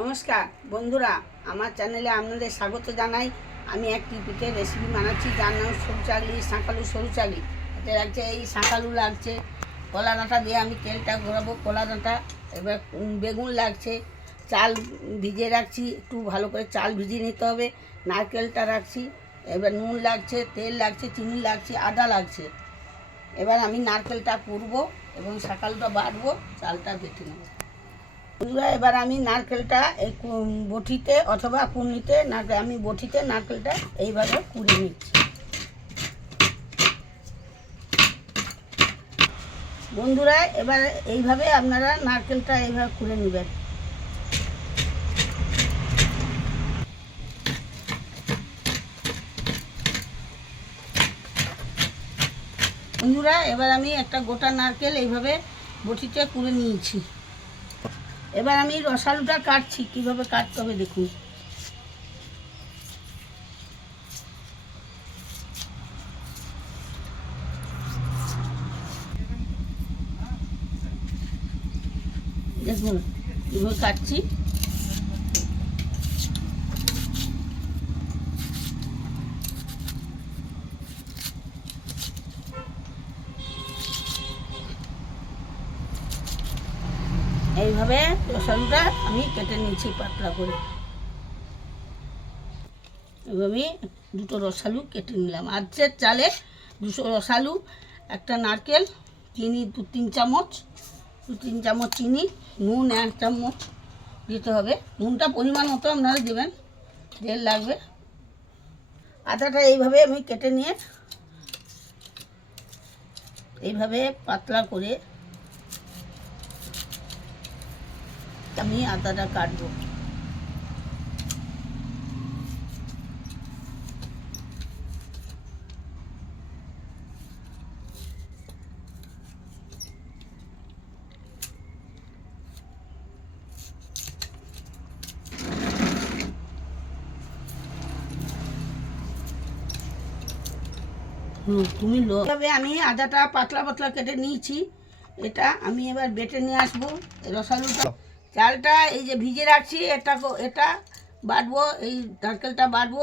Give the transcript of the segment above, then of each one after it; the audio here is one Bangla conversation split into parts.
নমস্কার বন্ধুরা, আমার চ্যানেলে আপনাদের স্বাগত জানাই। আমি একটি পিঠের রেসিপি বানাচ্ছি, যার নাম সরু চাগলি, শাঁকালু সরু চাগলি। এতে লাগছে এই শাঁকালু লাগছে, কলা ডাঁটা দিয়ে আমি তেলটা ঘোরাবো, কলা ডাঁটা। এবার বেগুন লাগছে, চাল ভিজিয়ে রাখছি, একটু ভালো করে চাল ভিজিয়ে নিতে হবে। নারকেলটা রাখছি, এবার নুন লাগছে, তেল লাগছে, চিনি লাগছে, আদা লাগছে। এবার আমি নারকেলটা কুড়বো এবং শাঁকালুটা বাটবো, চালটা বেটে নেবো। বন্ধুরা, এবার আমি নারকেলটা এই বটিতে অথবা কুড়নিতে আমি বটিতে নারকেলটা এইভাবে কুড়ে নিচ্ছি। বন্ধুরা, এবার এইভাবে আপনারা নারকেলটা এইভাবে কুড়ে নেবেন। বন্ধুরা, এবার আমি একটা গোটা নারকেল এইভাবে বটিতে কুড়ে নিয়েছি। এবার আমি রসালুটা কাটছি, কিভাবে কাটতে হবে দেখুন। দেখুন কিভাবে কাটছি। এইভাবে রসালুটা আমি কেটে নিচ্ছি পাতলা করে। এভাবে দুটো রসালু কেটে নিলাম। আজকের চালে 200 রসালু, একটা নারকেল, চিনি 2-3 চামচ, 2-3 চামচ চিনি, নুন 1 চামচ দিতে হবে। নুনটা পরিমাণ মতো আপনারা দেবেন, তেল লাগবে। আদাটা এইভাবে আমি কেটে নিয়ে এইভাবে পাতলা করে আমি আদাটা কাটবো। তবে আমি আদাটা পাতলা পাতলা কেটে নিয়েছি। এটা আমি এবার বেটে নিয়ে আসবো। রসালুটা, চালটা এই যে ভিজে রাখছি, এটা বাটবো, এই নারকেলটা বাটবো,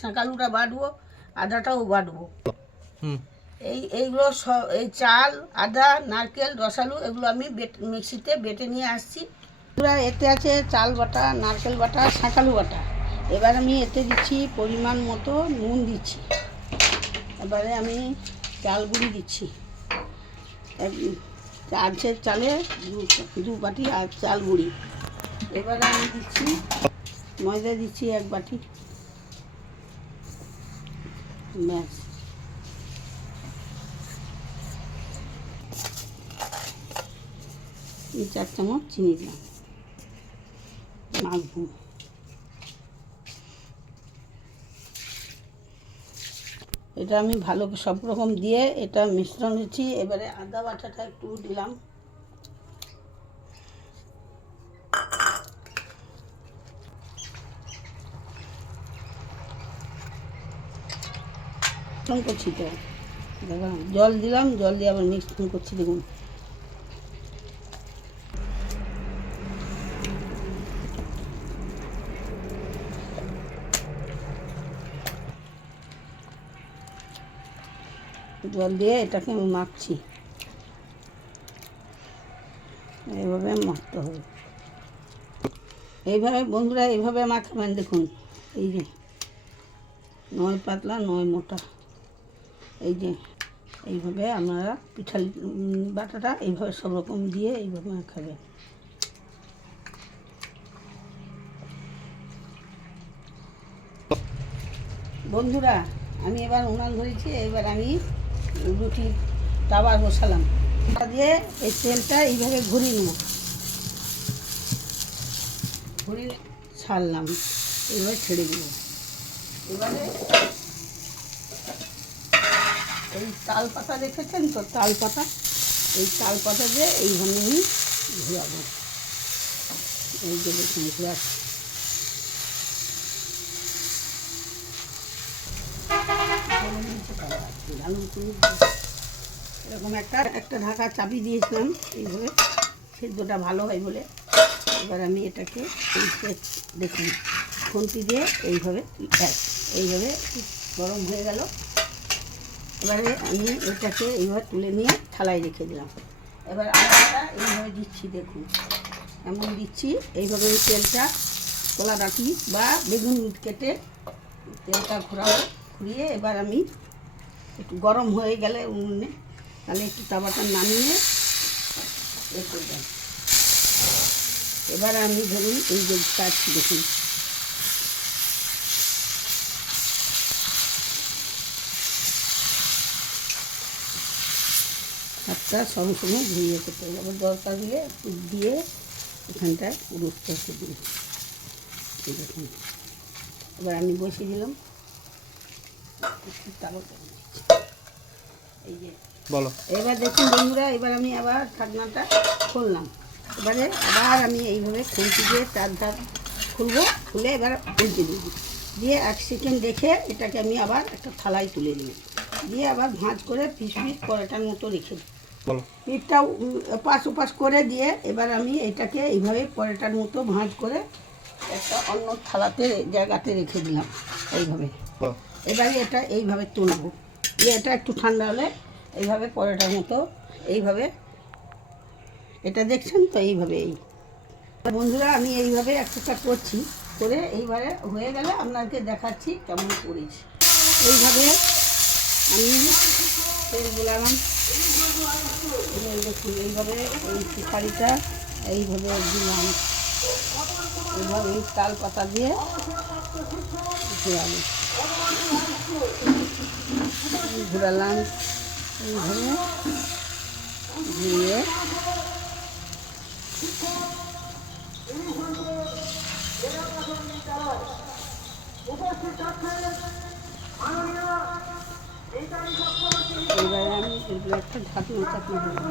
শাঁকালুটা বাটবো, আদাটাও বাটবো। এইগুলো সব, এই চাল, আদা, নারকেল, রসালু, এগুলো আমি মিক্সিতে বেটে নিয়ে আসছি। এতে আছে চাল বাটা, নারকেল বাটা, শাঁকালু বাটা। এবার আমি এতে দিচ্ছি পরিমাণ মতো নুন দিচ্ছি। এবারে আমি চাল গুঁড়ি দিচ্ছি, আজকের চালে 2 বাটি আর চাল গুঁড়ি। এবারে আমি দিচ্ছি ময়দা, দিচ্ছি 1 বাটি, ব্যাস। এই 4 চামচ চিনি দিলাম, মাখবো। এটা আমি ভালো সব রকম দিয়ে এটা মিশ্রণ দিচ্ছি। এবারে আদা বাটাটা একটু দিলাম, করছি তো দেখুন, জল দিলাম, জল দিয়ে আবার মিশ্রণ করছি। দেখুন জল দিয়ে এটাকে আমি মাখছি, এইভাবে মাখতে হবে। এইভাবে বন্ধুরা এইভাবে মাখাবেন। দেখুন এই যে নয় পাতলা নয় মোটা, এই যে এইভাবে আপনারা পিঠাল বাটাটা এইভাবে সব রকম দিয়ে এইভাবে মাখাবেন। বন্ধুরা, আমি এবার উনান ধরেছি। এবার আমি রুটি তাওয়া বসালাম, দিয়ে এই তেলটা এইভাবে ঘুরিয়ে নেব, ঘুরিয়ে ছাড়লাম, এইভাবে ছেড়ে দেবো। এবারে এই তাল পাতা দেখেছেন তো, তাল পাতা, এই তাল পাতা দিয়ে এইভাবে আমি ঘোরাবো। এই যে দেখুন ঘোরাচ্ছি। এরকম একটা ঢাকা চাপি দিয়েছিলাম, এইভাবে সিদ্ধটা ভালো হয় বলে। এবার আমি এটাকে দেখুন খুন্তি দিয়ে এইভাবে এইভাবে গরম হয়ে গেল। এবারে আমি এটাকে এইভাবে তুলে নিয়ে থালায় রেখে দিলাম। এবার আমরা এইভাবে দিচ্ছি, দেখুন এমন দিচ্ছি, এইভাবে ওই তেলটা কলা ডাঁটি বা বেগুন কেটে তেলটা ঘুরিয়ে এবার আমি একটু গরম হয়ে গেলে উনুনে তাহলে একটু তাওয়াটা নামিয়ে করবেন। এবার আমি ধরুন এই যে কাটছি, দেখুন হাতটা সঙ্গে সঙ্গে ধুয়ে করতে হবে। আবার দরকার হলে দিয়ে এখানটায় রুস্ট করতে দিই। দেখুন এবার আমি বসিয়ে দিলাম এই যে বলো। এবার দেখুন বন্ধুরা, এবার আমি আবার ঢাকনাটা খুললাম। এবারে আবার আমি এইভাবে খুন্তি দিয়ে চার ধার খুলবো, খুলে এবার উল্টে দিব, দিয়ে 1 সেকেন্ড রেখে এটাকে আমি আবার একটা থালায় তুলে দিই, দিয়ে আবার ভাঁজ করে পিস পরোটার মতো রেখে দিই। পিঠটা ওপাশ ওপাশ করে দিয়ে এবার আমি এটাকে এইভাবে পরোটার মতো ভাঁজ করে একটা অন্য থালাতে জায়গাতে রেখে দিলাম এইভাবে। এবারে এটা এইভাবে তুলবো, দিয়ে এটা একটু ঠান্ডা হলে এইভাবে পরোটার মতো এইভাবে, এটা দেখছেন তো এইভাবে। এই বন্ধুরা আমি এইভাবে একটা করছি, করে এইবারে হয়ে গেলে আপনাকে দেখাচ্ছি কেমন করেছি। এইভাবে আমি তেল দিলাম, দেখুন এইভাবে এই সুপারিটা এইভাবে দিলাম, এইভাবে তাল পাতা দিয়ে ঘুরালাম এইভাবে দিয়ে এবারে আমি এগুলো একটা ঢাকনা চাকরি দেবো।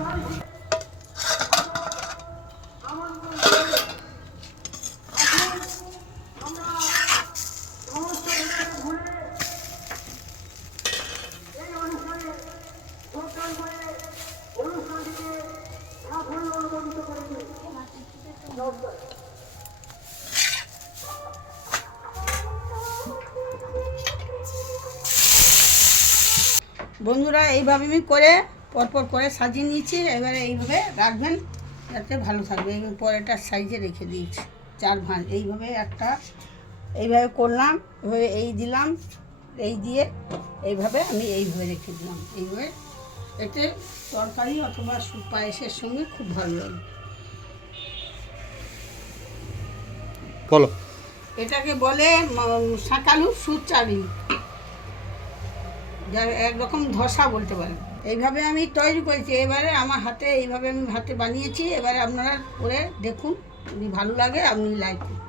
বন্ধুরা এইভাবে আমি করে পরপর করে সাজিয়ে নিয়েছি। এবারে এইভাবে রাখবেন যাতে ভালো থাকবে। এইভাবে পরেটার সাইজে রেখে দিয়েছি 4 ভাঁজ, এইভাবে একটা এইভাবে করলাম, এভাবে এই দিলাম, এই দিয়ে এইভাবে আমি এইভাবে রেখে দিলাম। এইভাবে এতে তরকারি অথবা পায়েসের সঙ্গে খুব ভালো লাগে। বলো। এটাকে বলে শাকালু সুচারি, যার একরকম ধসা বলতে পারেন। এইভাবে আমি তৈরি করেছি। এবারে আমার হাতে এইভাবে আমি হাতে বানিয়েছি। এবারে আপনারা করে দেখুন, যদি ভালো লাগে আপনি লাইক করুন।